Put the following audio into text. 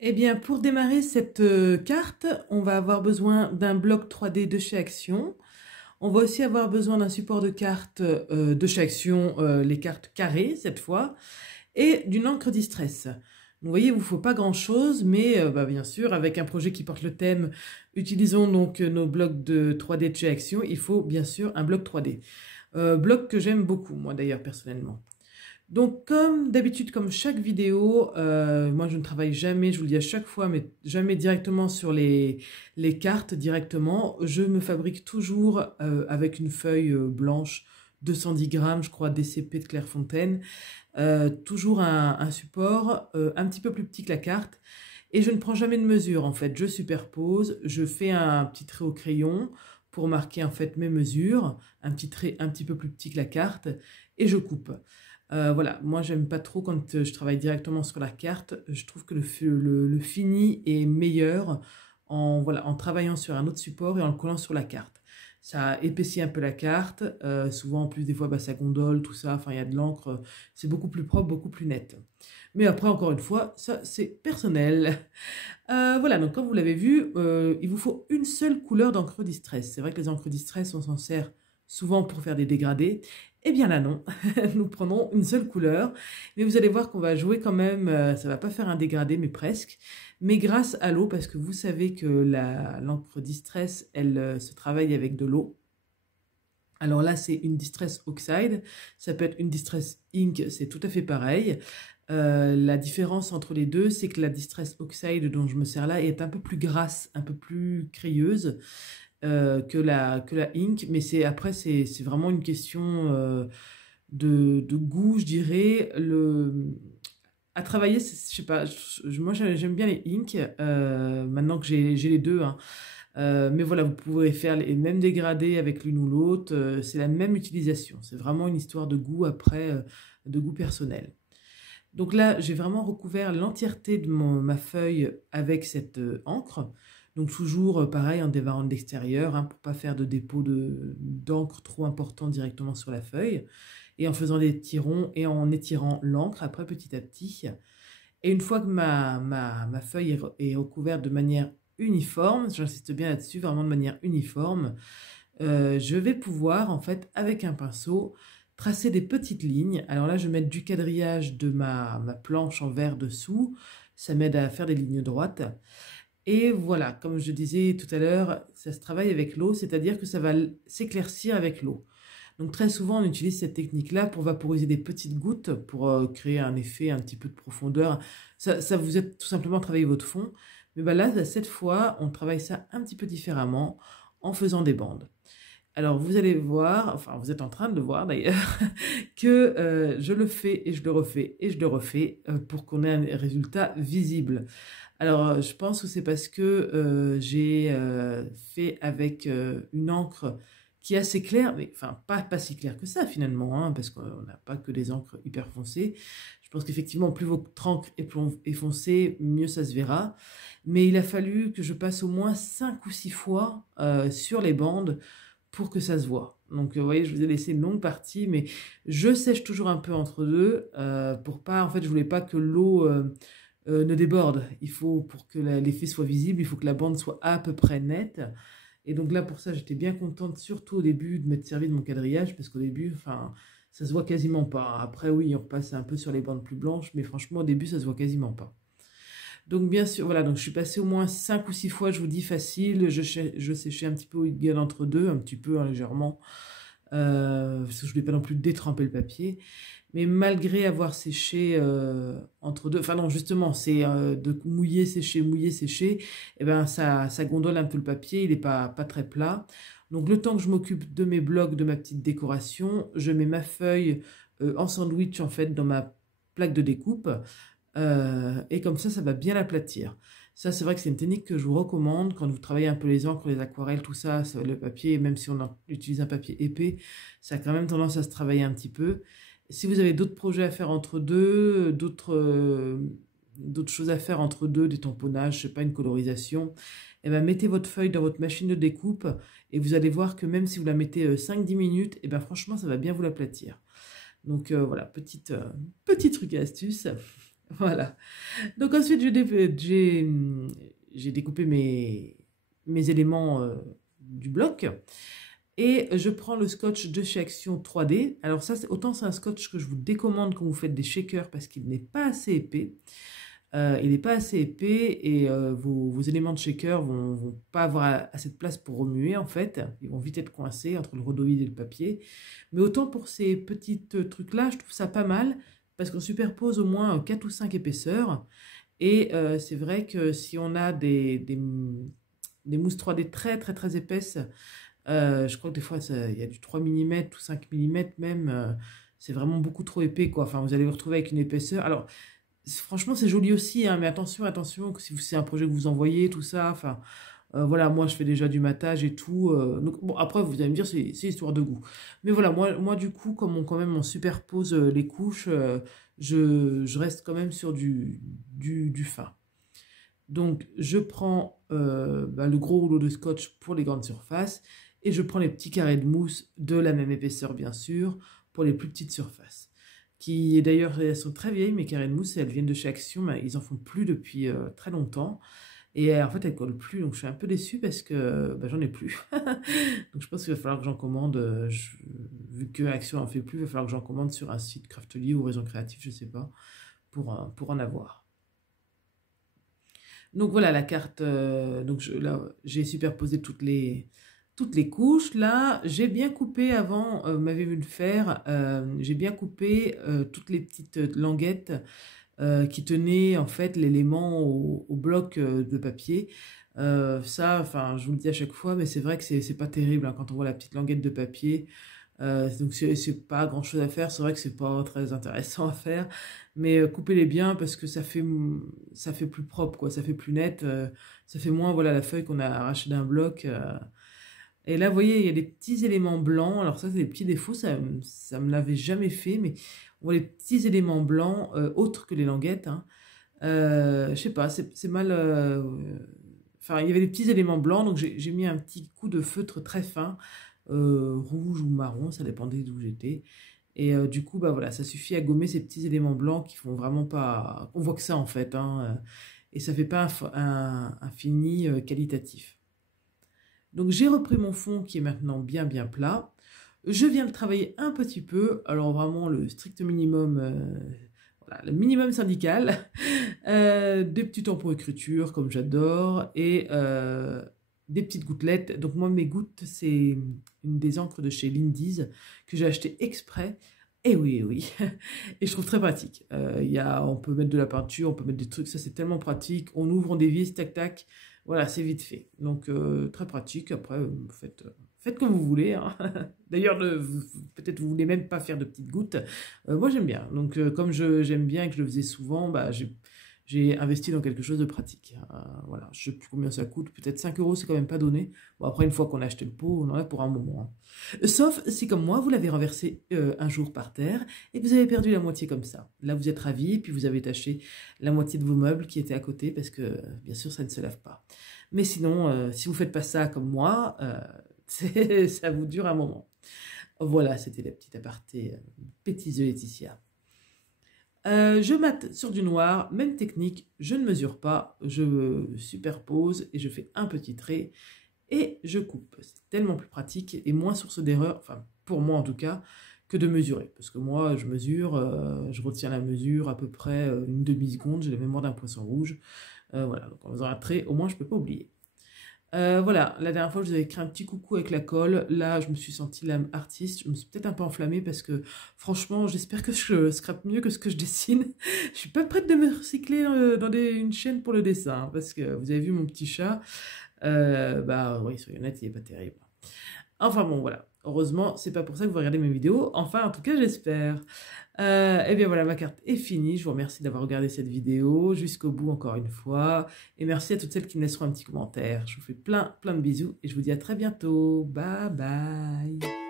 Eh bien, pour démarrer cette carte, on va avoir besoin d'un bloc 3D de chez Action. On va aussi avoir besoin d'un support de carte de chez Action, les cartes carrées cette fois, et d'une encre Distress. Vous voyez, il ne vous faut pas grand-chose, mais bien sûr, avec un projet qui porte le thème, utilisons donc nos blocs de 3D de chez Action, il faut bien sûr un bloc 3D. Bloc que j'aime beaucoup, moi d'ailleurs, personnellement. Donc, comme d'habitude, comme chaque vidéo, moi je ne travaille jamais, je vous le dis à chaque fois, mais jamais directement sur les cartes directement. Je me fabrique toujours avec une feuille blanche, 210 grammes, je crois, DCP de Clairefontaine. Toujours un support un petit peu plus petit que la carte. Et je ne prends jamais de mesure, en fait. Je superpose, je fais un petit trait au crayon pour marquer en fait mes mesures, un petit trait un petit peu plus petit que la carte, et je coupe. Voilà, moi j'aime pas trop quand je travaille directement sur la carte. Je trouve que le fini est meilleur en travaillant sur un autre support et en le collant sur la carte. Ça épaissit un peu la carte. Souvent en plus des fois ça gondole, tout ça. Enfin il y a de l'encre. C'est beaucoup plus propre, beaucoup plus net. Mais après encore une fois, ça c'est personnel. Voilà, donc comme vous l'avez vu, il vous faut une seule couleur d'encre Distress. C'est vrai que les encres Distress, on s'en sert souvent pour faire des dégradés. Eh bien là non, nous prenons une seule couleur, mais vous allez voir qu'on va jouer quand même, ça va pas faire un dégradé, mais presque, mais grâce à l'eau, parce que vous savez que l'encre Distress, elle se travaille avec de l'eau. Alors là, c'est une Distress Oxide, ça peut être une Distress Ink, c'est tout à fait pareil. La différence entre les deux, c'est que la Distress Oxide dont je me sers là est un peu plus grasse, un peu plus crayeuse que la Ink, mais après, c'est vraiment une question de goût, je dirais. À travailler, je sais pas, moi j'aime bien les Ink, maintenant que j'ai les deux, hein. Mais voilà, vous pouvez faire les mêmes dégradés avec l'une ou l'autre, c'est la même utilisation. C'est vraiment une histoire de goût après, de goût personnel. Donc là, j'ai vraiment recouvert l'entièreté de ma feuille avec cette encre. Donc toujours pareil en démarrant de l'extérieur, hein, pour ne pas faire de dépôt d'encre trop important directement sur la feuille. Et en faisant des tirons et en étirant l'encre après petit à petit. Et une fois que ma feuille est recouverte de manière uniforme, j'insiste bien là-dessus, vraiment de manière uniforme, je vais pouvoir en fait avec un pinceau tracer des petites lignes. Alors là je vais mettre du quadrillage de ma planche en verre dessous, ça m'aide à faire des lignes droites. Et voilà, comme je disais tout à l'heure, ça se travaille avec l'eau, c'est-à-dire que ça va s'éclaircir avec l'eau. Donc très souvent on utilise cette technique-là pour vaporiser des petites gouttes, pour créer un effet un petit peu de profondeur. Ça vous aide tout simplement à travailler votre fond. Mais ben là, cette fois, on travaille ça un petit peu différemment en faisant des bandes. Alors vous allez voir, enfin vous êtes en train de le voir d'ailleurs, que je le fais et je le refais et je le refais pour qu'on ait un résultat visible. Alors je pense que c'est parce que j'ai fait avec une encre qui est assez claire, mais enfin pas si claire que ça finalement, hein, parce qu'on n'a pas que des encres hyper foncées. Je pense qu'effectivement plus votre encre est foncée, mieux ça se verra. Mais il a fallu que je passe au moins 5 ou 6 fois sur les bandes pour que ça se voit. Donc, vous voyez, je vous ai laissé une longue partie, mais je sèche toujours un peu entre deux pour pas. En fait, je voulais pas que l'eau ne déborde. Il faut, pour que l'effet soit visible, il faut que la bande soit à peu près nette. Et donc là, pour ça, j'étais bien contente, surtout au début, de m'être servi de mon quadrillage, parce qu'au début, enfin, ça se voit quasiment pas. Après, oui, on repasse un peu sur les bandes plus blanches, mais franchement, au début, ça se voit quasiment pas. Donc bien sûr, voilà, donc je suis passée au moins 5 ou 6 fois, je vous dis facile, je séchais un petit peu égal entre deux, un petit peu, hein, légèrement, parce que je ne voulais pas non plus détremper le papier. Mais malgré avoir séché entre deux, enfin non, justement, c'est de mouiller, sécher, et ben ça gondole un peu le papier, il n'est pas très plat. Donc le temps que je m'occupe de mes blocs, de ma petite décoration, je mets ma feuille en sandwich en fait dans ma plaque de découpe. Et comme ça va bien l'aplatir. Ça, c'est vrai que c'est une technique que je vous recommande quand vous travaillez un peu les encres, les aquarelles, tout ça, le papier, même si on utilise un papier épais, ça a quand même tendance à se travailler un petit peu. Si vous avez d'autres projets à faire entre deux, d'autres choses à faire entre deux, des tamponnages, je sais pas, une colorisation, et ben mettez votre feuille dans votre machine de découpe et vous allez voir que même si vous la mettez 5-10 minutes, et ben franchement, ça va bien vous l'aplatir. Donc voilà, petit truc et astuce. Voilà. Donc ensuite, j'ai découpé mes éléments du bloc et je prends le scotch de chez Action 3D. Alors ça, autant c'est un scotch que je vous décommande quand vous faites des shakers parce qu'il n'est pas assez épais. Il n'est pas assez épais et vos éléments de shaker vont pas avoir assez de place pour remuer en fait. Ils vont vite être coincés entre le rhodoïde et le papier. Mais autant pour ces petits trucs-là, je trouve ça pas mal parce qu'on superpose au moins 4 ou 5 épaisseurs. Et c'est vrai que si on a des mousses 3D très très très épaisses, je crois que des fois il y a du 3 mm ou 5 mm même, c'est vraiment beaucoup trop épais quoi. Enfin, vous allez vous retrouver avec une épaisseur. Alors, franchement, c'est joli aussi, hein, mais attention, attention, que si c'est un projet que vous envoyez, tout ça, enfin, voilà, moi, je fais déjà du matage et tout. Donc, bon, après, vous allez me dire, c'est histoire de goût. Mais voilà, moi du coup, comme quand même on superpose les couches, je reste quand même sur du fin. Donc, je prends le gros rouleau de scotch pour les grandes surfaces et je prends les petits carrés de mousse de la même épaisseur, bien sûr, pour les plus petites surfaces. Qui, d'ailleurs, elles sont très vieilles, mes carrés de mousse, et elles viennent de chez Action, mais ils en font plus depuis très longtemps. Et en fait, elles collent plus, donc je suis un peu déçue parce que j'en ai plus. Donc je pense qu'il va falloir que j'en commande, vu que Action en fait plus, il va falloir que j'en commande sur un site Craftly ou Raison Créative, je sais pas, pour en avoir. Donc voilà la carte, là j'ai superposé toutes les couches. Là, j'ai bien coupé avant, vous m'avez vu le faire, j'ai bien coupé toutes les petites languettes qui tenaient en fait l'élément au bloc de papier. Ça, enfin, je vous le dis à chaque fois, mais c'est vrai que c'est pas terrible hein, quand on voit la petite languette de papier. Donc c'est pas grand chose à faire, c'est vrai que c'est pas très intéressant à faire, mais coupez-les bien parce que ça fait plus propre, quoi, ça fait plus net, ça fait moins voilà la feuille qu'on a arrachée d'un bloc. Et là, vous voyez, il y a des petits éléments blancs. Alors ça, c'est des petits défauts, ça me l'avait jamais fait, mais on voit les petits éléments blancs autres que les languettes. Hein. Je sais pas, c'est mal. Enfin, il y avait des petits éléments blancs, donc j'ai mis un petit coup de feutre très fin, rouge ou marron, ça dépendait d'où j'étais. Et du coup, bah voilà, ça suffit à gommer ces petits éléments blancs qui font vraiment pas. On voit que ça en fait, hein, et ça fait pas un fini qualitatif. Donc j'ai repris mon fond qui est maintenant bien plat. Je viens de travailler un petit peu, alors vraiment le strict minimum, voilà, le minimum syndical, des petits tampons écriture comme j'adore et des petites gouttelettes. Donc moi mes gouttes c'est une des encres de chez Lindy's que j'ai acheté exprès. Et oui, oui, et je trouve très pratique. On peut mettre de la peinture, on peut mettre des trucs, ça c'est tellement pratique. On ouvre, on dévisse, tac tac, voilà, c'est vite fait. Donc très pratique. Après, faites comme vous voulez. Hein. D'ailleurs, peut-être vous voulez même pas faire de petites gouttes. Moi j'aime bien. Donc comme j'aime bien et que je le faisais souvent, j'ai investi dans quelque chose de pratique. Voilà, je sais plus combien ça coûte, peut-être 5 euros, c'est quand même pas donné. Bon, après, une fois qu'on a acheté le pot, on en a pour un moment. Hein. Sauf si, comme moi, vous l'avez renversé un jour par terre et que vous avez perdu la moitié comme ça. Là, vous êtes ravi et puis vous avez taché la moitié de vos meubles qui étaient à côté parce que, bien sûr, ça ne se lave pas. Mais sinon, si vous faites pas ça comme moi, ça vous dure un moment. Voilà, c'était la petite aparté pétise de Laetitia. Je mate sur du noir, même technique, je ne mesure pas, je superpose et je fais un petit trait et je coupe. C'est tellement plus pratique et moins source d'erreur, enfin pour moi en tout cas, que de mesurer. Parce que moi je mesure, je retiens la mesure à peu près une demi-seconde, j'ai la mémoire d'un poisson rouge. Voilà, donc en faisant un trait, au moins je ne peux pas oublier. Voilà, la dernière fois, je vous avais écrit un petit coucou avec la colle. Là, je me suis sentie l'âme artiste. Je me suis peut-être un peu enflammée parce que, franchement, j'espère que je scrape mieux que ce que je dessine. Je suis pas prête de me recycler dans une chaîne pour le dessin. Hein, parce que vous avez vu mon petit chat. Oui, soyons honnêtes, il est pas terrible. Enfin bon, voilà. Heureusement, c'est pas pour ça que vous regardez mes vidéos. Enfin, en tout cas, j'espère. Et bien voilà, ma carte est finie. Je vous remercie d'avoir regardé cette vidéo jusqu'au bout encore une fois. Et merci à toutes celles qui me laisseront un petit commentaire. Je vous fais plein de bisous et je vous dis à très bientôt. Bye bye.